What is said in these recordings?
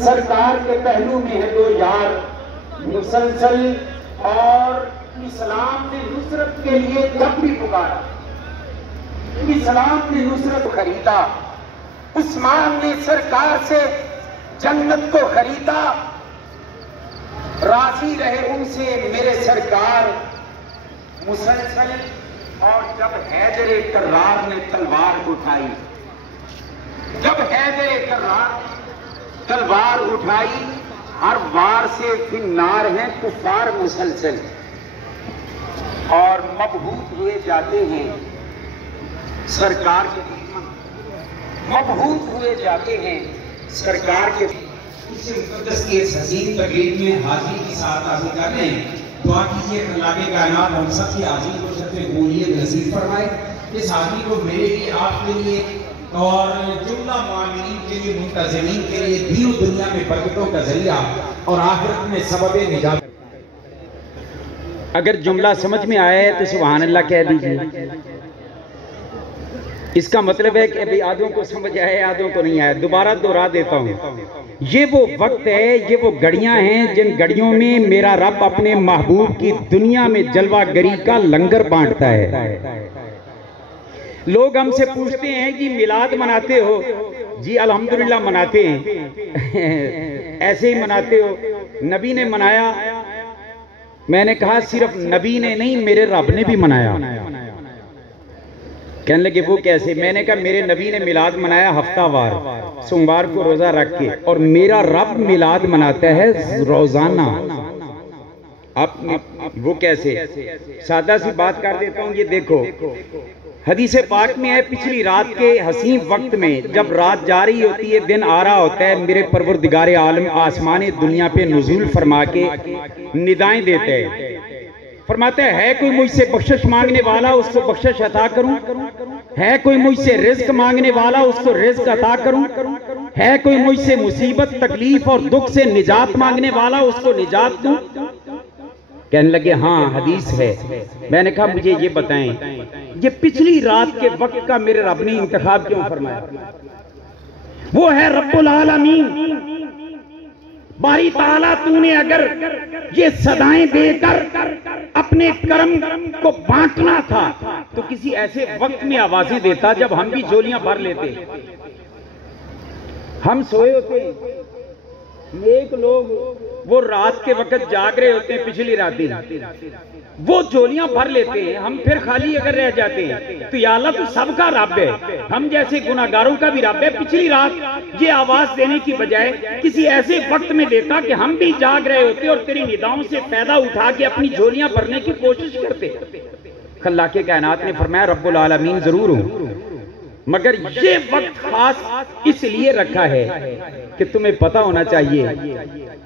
सरकार के पहलू में है दो यार मुसलसल, और इस्लाम ने नुसरत के लिए जब भी पुकारा, इस्लाम ने नुसरत खरीदा, उस्मान ने सरकार से जन्नत को खरीदा, राजी रहे उनसे मेरे सरकार मुसलसल। और जब हैदरे कर्रार ने तलवार उठाई, जब हैदरे कर्रार तलवार उठाई, हर वार से फिन्नार हैं कुफार मुसलसल, और मबहूत हुए जाते हैं सरकार के, मबहूत हुए जाते हैं सरकार के। इस मुक़द्दस के हसीन तकरीर में हाजिरी के साथ हाजिर कर रहे हैं। दुआ कीजिए अल्लाह के कायनात हम सब की हाजिरी को शर्फ़ कबूलियत नसीब फरमाए। इस हाजिरी को मेरे लिए, आपके लिए और जुमला मुआमिनीन के लिए, मुंतज़िमीन के लिए दीन दुनिया में बरकतों का जरिया और आखिरत में सबब निजात। अगर जुमला समझ में आया है तो सुभान अल्लाह कह दीजिए। इसका मतलब है कि अभी आधों को समझ आया, आधों को नहीं आया। दोबारा दोहरा देता हूँ। ये वो वक्त है, ये वो घड़ियां हैं जिन घड़ियों में मेरा रब अपने महबूब की दुनिया में जलवागरी का लंगर बांटता है। लोग हमसे पूछते हैं कि मिलाद मनाते हो? जी अल्हम्दुलिल्लाह मनाते हैं। ऐसे ही मनाते हो? नबी ने मनाया। मैंने कहा सिर्फ नबी ने नहीं, मेरे रब ने भी मनाया। कहने लगे वो कैसे? मैंने कहा मेरे नबी ने मिलाद मनाया हफ्तावार, सोमवार को रोजा रख के, और मेरा रब मिलाद मनाता है रोजाना। अब वो कैसे? सादा सी बात कर देता हूँ। ये देखो हदीस पाक में है, पिछली रात के हसीन वक्त में जब रात जा रही होती है, दिन आ रहा होता है, मेरे परवरदिगार आलम आसमान दुनिया पे नुज़ूल फरमा के निदाएं देते हैं। फरमाते है कोई मुझसे बख्शिश मांगने वाला, उसको बख्शिश अता करूं। है कोई मुझसे रिज्क मांगने वाला, उसको रिज्क अता करूं। है कोई मुझसे मुसीबत तकलीफ और दुख से निजात मांगने वाला, उसको निजात दूं। कहने लगे हाँ हदीस है। मैंने कहा मुझे ये बताएं, ये पिछली रात के वक्त का मेरे रब ने इंतखाब क्यों फरमाया? वो है रब्बुल आलमीन। बारी ताला तूने अगर ये सदाएं देकर अपने कर्म को बांटना था तो किसी ऐसे वक्त में आवाज़ें देता जब हम भी झोलियां भर लेते। हम सोए होते हैं, एक लोग वो रात के वक्त जाग रहे होते हैं, पिछली रात वो झोलियां भर लेते हैं, हम फिर खाली अगर रह जाते हैं तो या अल्लाह तो सबका रब है, हम जैसे गुनाहगारों का भी रब है। पिछली रात ये आवाज देने की बजाय किसी ऐसे वक्त में देता कि हम भी जाग रहे होते और तेरी निदाओं से फायदा उठा के अपनी झोलियां भरने की कोशिश करते। अल्लाह के कायनात ने फरमाया रब्बुल आलमीन जरूर हूं, मगर ये वक्त खास इसलिए रखा है कि तुम्हें पता होना चाहिए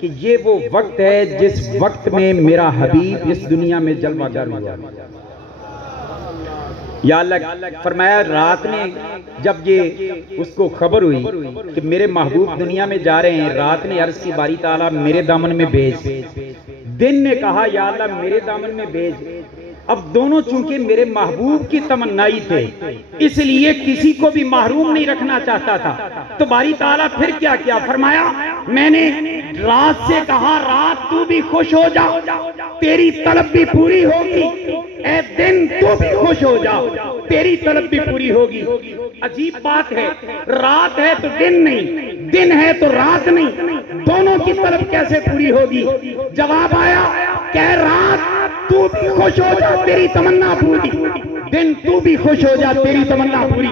कि ये वो वक्त है जिस वक्त में मेरा हबीब इस दुनिया में जलवागर हुआ। या अल्लाह फरमाया रात में जब ये उसको खबर हुई कि मेरे महबूब दुनिया में जा रहे हैं, रात ने अर्ज की बारी ताला मेरे दामन में भेज। दिन ने कहा या अल्लाह मेरे दामन में भेज। अब दोनों चूंकि मेरे महबूब की तमन्नाई थे, इसलिए किसी को भी महरूम नहीं रखना चाहता था। तो बारी ताला फिर क्या किया? फरमाया मैंने रात से कहा रात तू भी खुश हो जा, तेरी तलब भी पूरी होगी। ए दिन तू भी खुश हो जा, तेरी तलब भी पूरी होगी। अजीब बात है, रात है तो दिन नहीं, दिन है तो रात नहीं, दोनों की तलब कैसे पूरी होगी? जवाब आया कह रात तू भी खुश हो जा, तेरी तमन्ना पूरी। दिन तू भी खुश हो जा, तेरी तमन्ना पूरी।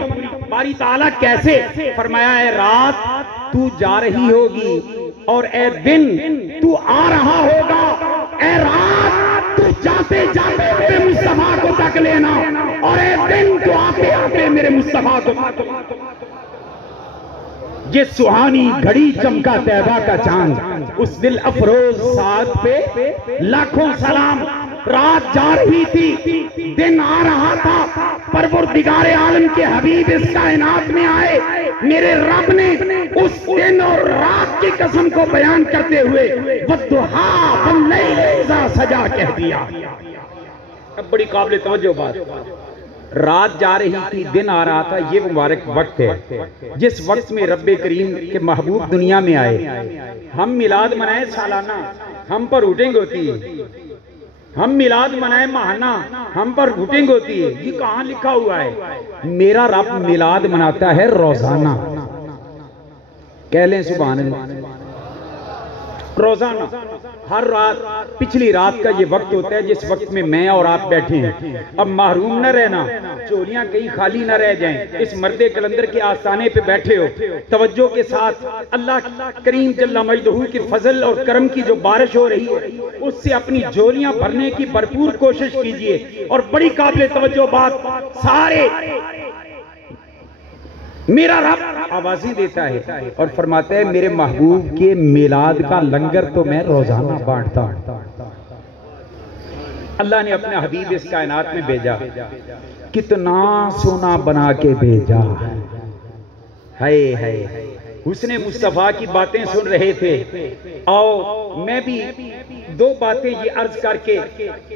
बारी ताला कैसे? फरमाया है रात तू जा रही होगी और ए दिन तू आ रहा होगा। ए रात तू जाते जाते मेरे मुस्तफा को तक लेना, और ए दिन तू आते आते मेरे मुस्तफा को। ये सुहानी घड़ी चमका तैबा का चांद, उस दिल अफरोज साथ पे लाखों सलाम। रात जा रही थी, दिन आ रहा था, परवरदिगारे आलम के हबीब इस कायनात में आए। मेरे रब ने उस दिन और रात की कसम को बयान करते हुए वद्दुहा वल्लैल इज़ा सजा कह दिया। अब बड़ी काबिल तवज्जो बात, रात जा रही थी, दिन आ रहा था। ये मुबारक वक्त है जिस वक्त में रब्बे करीम के महबूब दुनिया में आए। हम मिलाद मनाए सालाना, हम पर रूटिंग होती है। हम मिलाद मनाए महाना, हम पर रूटिंग होती है। ये कहाँ लिखा हुआ है? मेरा रब मिलाद मनाता है रोजाना। कह लें सुभान अल्लाह। रोजाना, हर रात। पिछली रात का ये वक्त होता है जिस वक्त में मैं और आप बैठे हैं। अब महरूम न रहना, चोरियां कहीं खाली न रह जाएं। इस मर्दे कलंदर के आस्थाने पे बैठे हो, तवज्जो के साथ अल्लाह करीम जल्ला मजदहू की फजल और करम की जो बारिश हो रही है उससे अपनी झोलियां भरने की भरपूर कोशिश कीजिए। और बड़ी काबिल तवज्जो बात, सारे मेरा रब आवाज़ें देता है और फरमाता है मेरे महबूब के मिलाद का लंगर तो मैं रोजाना बांटता हूं। अल्लाह ने अपने हबीब इस कायनात में भेजा, कितना सोना बना के भेजा। हाय हाय, हुस्ने मुस्तफा की बातें सुन रहे थे। आओ मैं भी दो बातें ये अर्ज करके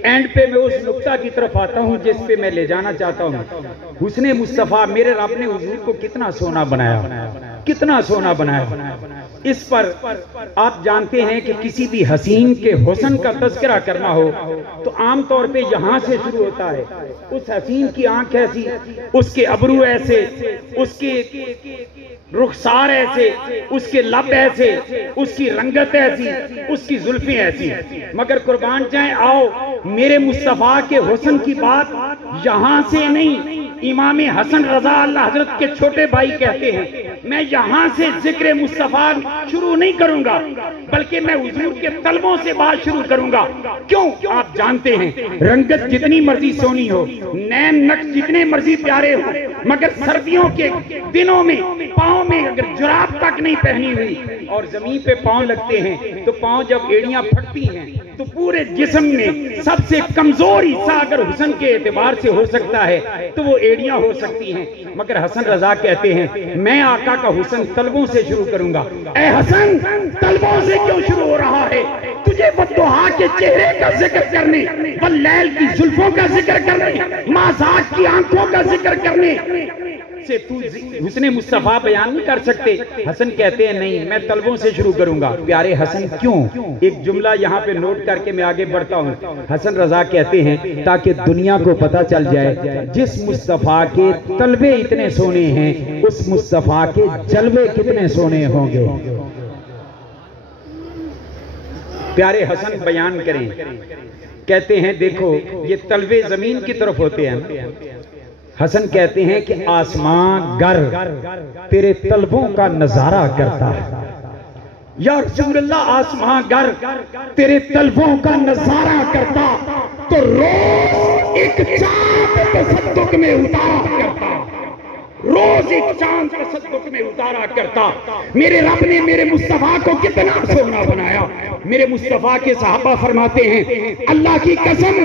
एंड पे मैं उस नुक्ता की तरफ आता हूं जिस पे मैं ले जाना चाहता हूं। हुस्ने मुस्तफा, मेरे रब ने हुजूर को कितना सोना बनाया, कितना सोना बनाया। इस पर आप जानते हैं कि किसी भी हसीन के हुस्न का तज़किरा करना हो तो आमतौर पे यहां से शुरू होता है। उस हसीन की आंख ऐसी, उसके अबरू ऐसे, उसके रुखसार ऐसे, उसके लब ऐसे, उसकी रंगत ऐसी, उसकी जुल्फें ऐसी। मगर कुर्बान जाए, आओ मेरे मुस्तफा के हुस्न की बात यहां से नहीं, इमाम हसन रजा अल्लाह हजरत के छोटे भाई कहते हैं, मैं यहां से जिक्र मुस्तफा शुरू नहीं करूंगा बल्कि मैं हुजूर के तलबों से बात शुरू करूंगा। क्यों? आप जानते हैं रंगत जितनी मर्जी सोनी हो, नैन नक्श जितने मर्जी प्यारे हो, मगर सर्दियों के दिनों में पांव में अगर जुराब तक नहीं पहनी हुई और जमीन पे पांव लगते हैं तो पांव जब एड़ियां फटती हैं तो पूरे जिस्म में सबसे कमजोर हिस्सा अगर हुस्न के एतबार से हो सकता है तो वो एड़ियां हो सकती हैं। मगर हसन रजा कहते हैं मैं आका का हुस्न तलबों से शुरू करूंगा। ए हसन, तलबों से क्यों शुरू हो रहा है? तुझे बद्दुहा के चेहरे का जिक्र करने, वल्लैल की जुल्फों का जिक्र करने, माज़ाक की आंखों का जिक्र करने से तू हुस्ने मुस्तफा बयान नहीं कर सकते। हसन कहते हैं नहीं, मैं तलबों से शुरू करूंगा। प्यारे हसन क्यों? एक जुमला यहाँ पे नोट करके मैं आगे बढ़ता हूँ। हसन रजा कहते हैं ताकि दुनिया को पता चल जाए जिस मुस्तफा के तलबे इतने सोने हैं उस मुस्तफा के जलवे कितने सोने होंगे। प्यारे हसन बयान करें, कहते हैं देखो ये तलबे जमीन की तरफ होते हैं। हसन कहते हैं कि आसमां गर तेरे तलबों का नजारा करता है। या रसूल अल्लाह, आसमां गर तेरे तलबों का नजारा करता तो रोज एक चांद तसद्दुक में उतारा करता, रोज एक चांद तसद्दुक में उतारा करता। मेरे रब ने मेरे मुस्तफा को कितना सोना बनाया। मेरे मुस्तफा के सहाबा फरमाते हैं अल्लाह की कसम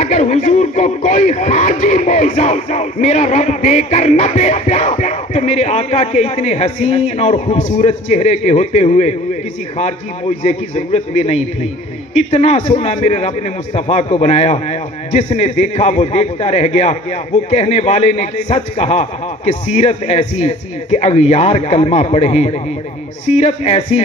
अगर हुजूर को कोई खारजी मौइज़ा मेरा रब देकर न देता तो मेरे आका के इतने हसीन और खूबसूरत चेहरे के होते हुए किसी खारजी मौइज़े की जरूरत भी नहीं थी। इतना सोना मेरे रब ने मुस्तफा को बनाया। जिसने देखा वो देखता रह गया। वो कहने वाले ने सच कहा कि सीरत ऐसी कि अगियार कलमा पढ़ें, सीरत ऐसी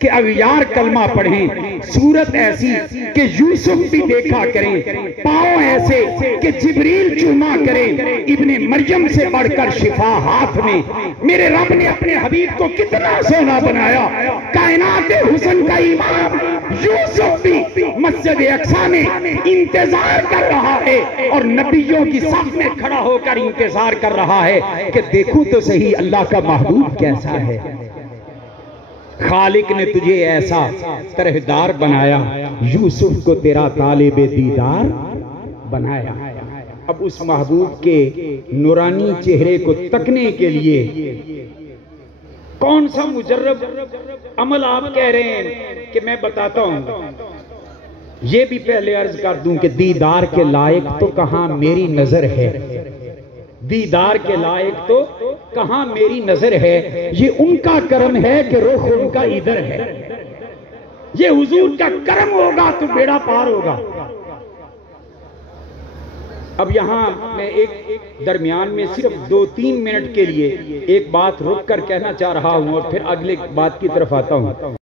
कि अगियार कलमा पढ़ें, सूरत ऐसी कि यूसुफ भी देखा करें, पांव ऐसे कि जिब्रील चूमा करें, इब्ने मरियम से बढ़कर शिफा हाथ में। मेरे रब ने अपने हबीब को कितना सोना बनाया। कायनात हुस्न का इमाम यूसुफ भी मस्जिद अक्सा में इंतजार कर रहा है और नबियों की साथ में खड़ा होकर इंतजार कर रहा है कि देखूं तो सही अल्लाह का महबूब कैसा है। खालिक ने तुझे ऐसा तरहदार बनाया, यूसुफ को तेरा तालिबे दीदार बनाया। अब उस महबूब के नूरानी चेहरे को तकने के लिए कौन सा मुजर्रब अमल आप कह रहे हैं कि मैं बताता हूं। ये भी पहले अर्ज कर दूं कि दीदार के लायक तो कहां मेरी नजर है, दीदार के लायक तो कहां मेरी नजर है। ये उनका करम है कि रुख उनका इधर है। ये हुजूर का करम होगा तो बेड़ा पार होगा। अब यहाँ मैं एक दरमियान में सिर्फ 2-3 मिनट के लिए एक बात रुक कर कहना चाह रहा हूँ और फिर अगले बात की तरफ आता हूँ।